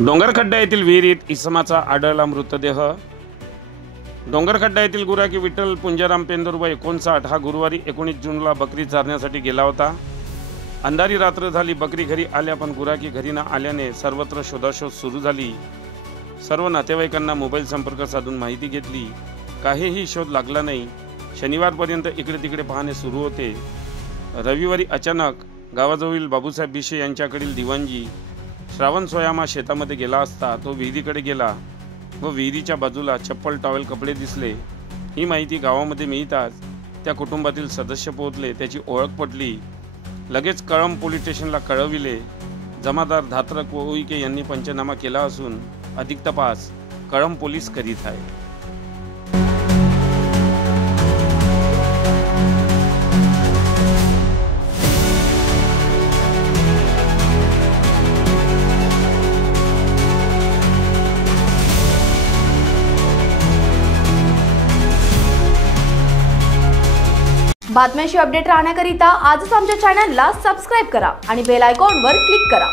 डोंगरखड्डा येथील विहिरीत इसमाचा आढळला मृतदेह। डोंगरखड्डा येथील गुराखी विठ्ठल पुंजाराम पेंदुर वय 59 हा गुरुवारी 19 जूनला बकरी चारण्यासाठी गेला होता। अंधारी रात्र झाली, बकरी घरी आल्या पण गुराखी घरी न आल्याने सर्वत्र शोधाशोध सुरू झाली। सर्व नातेवाईकांना मोबाईल संपर्क साधून माहिती घेतली, काहीही शोध लागला नाही। शनिवारपर्यंत इकडे तिकडे पाहणे सुरू होते। रविवारी अचानक गावाजवळील बाबूसाहेब बिशे यांच्याकडील दिवाणजी श्रावण सोयामा शेतामध्ये गेला असता तो विहिरीकडे गेला व विहिरीच्या बाजूला चप्पल, टॉवेल, कपडे दिसले। ही माहिती गावामध्ये मिळताच त्या कुटुंबातील सदस्य पोहोचले, त्याची ओळख पटली। लगेच कळंब पोलीस स्टेशनला कळविले। जमादार धात्रक व उईके यांनी पंचनामा केला असून अधिक तपास कळंब पोलीस करीत आहे। बातम्यांशी अपडेट राहण्याकरिता आजच आमच्या चॅनलला सबस्क्राइब करा आणि बेल आयकॉनवर क्लिक करा।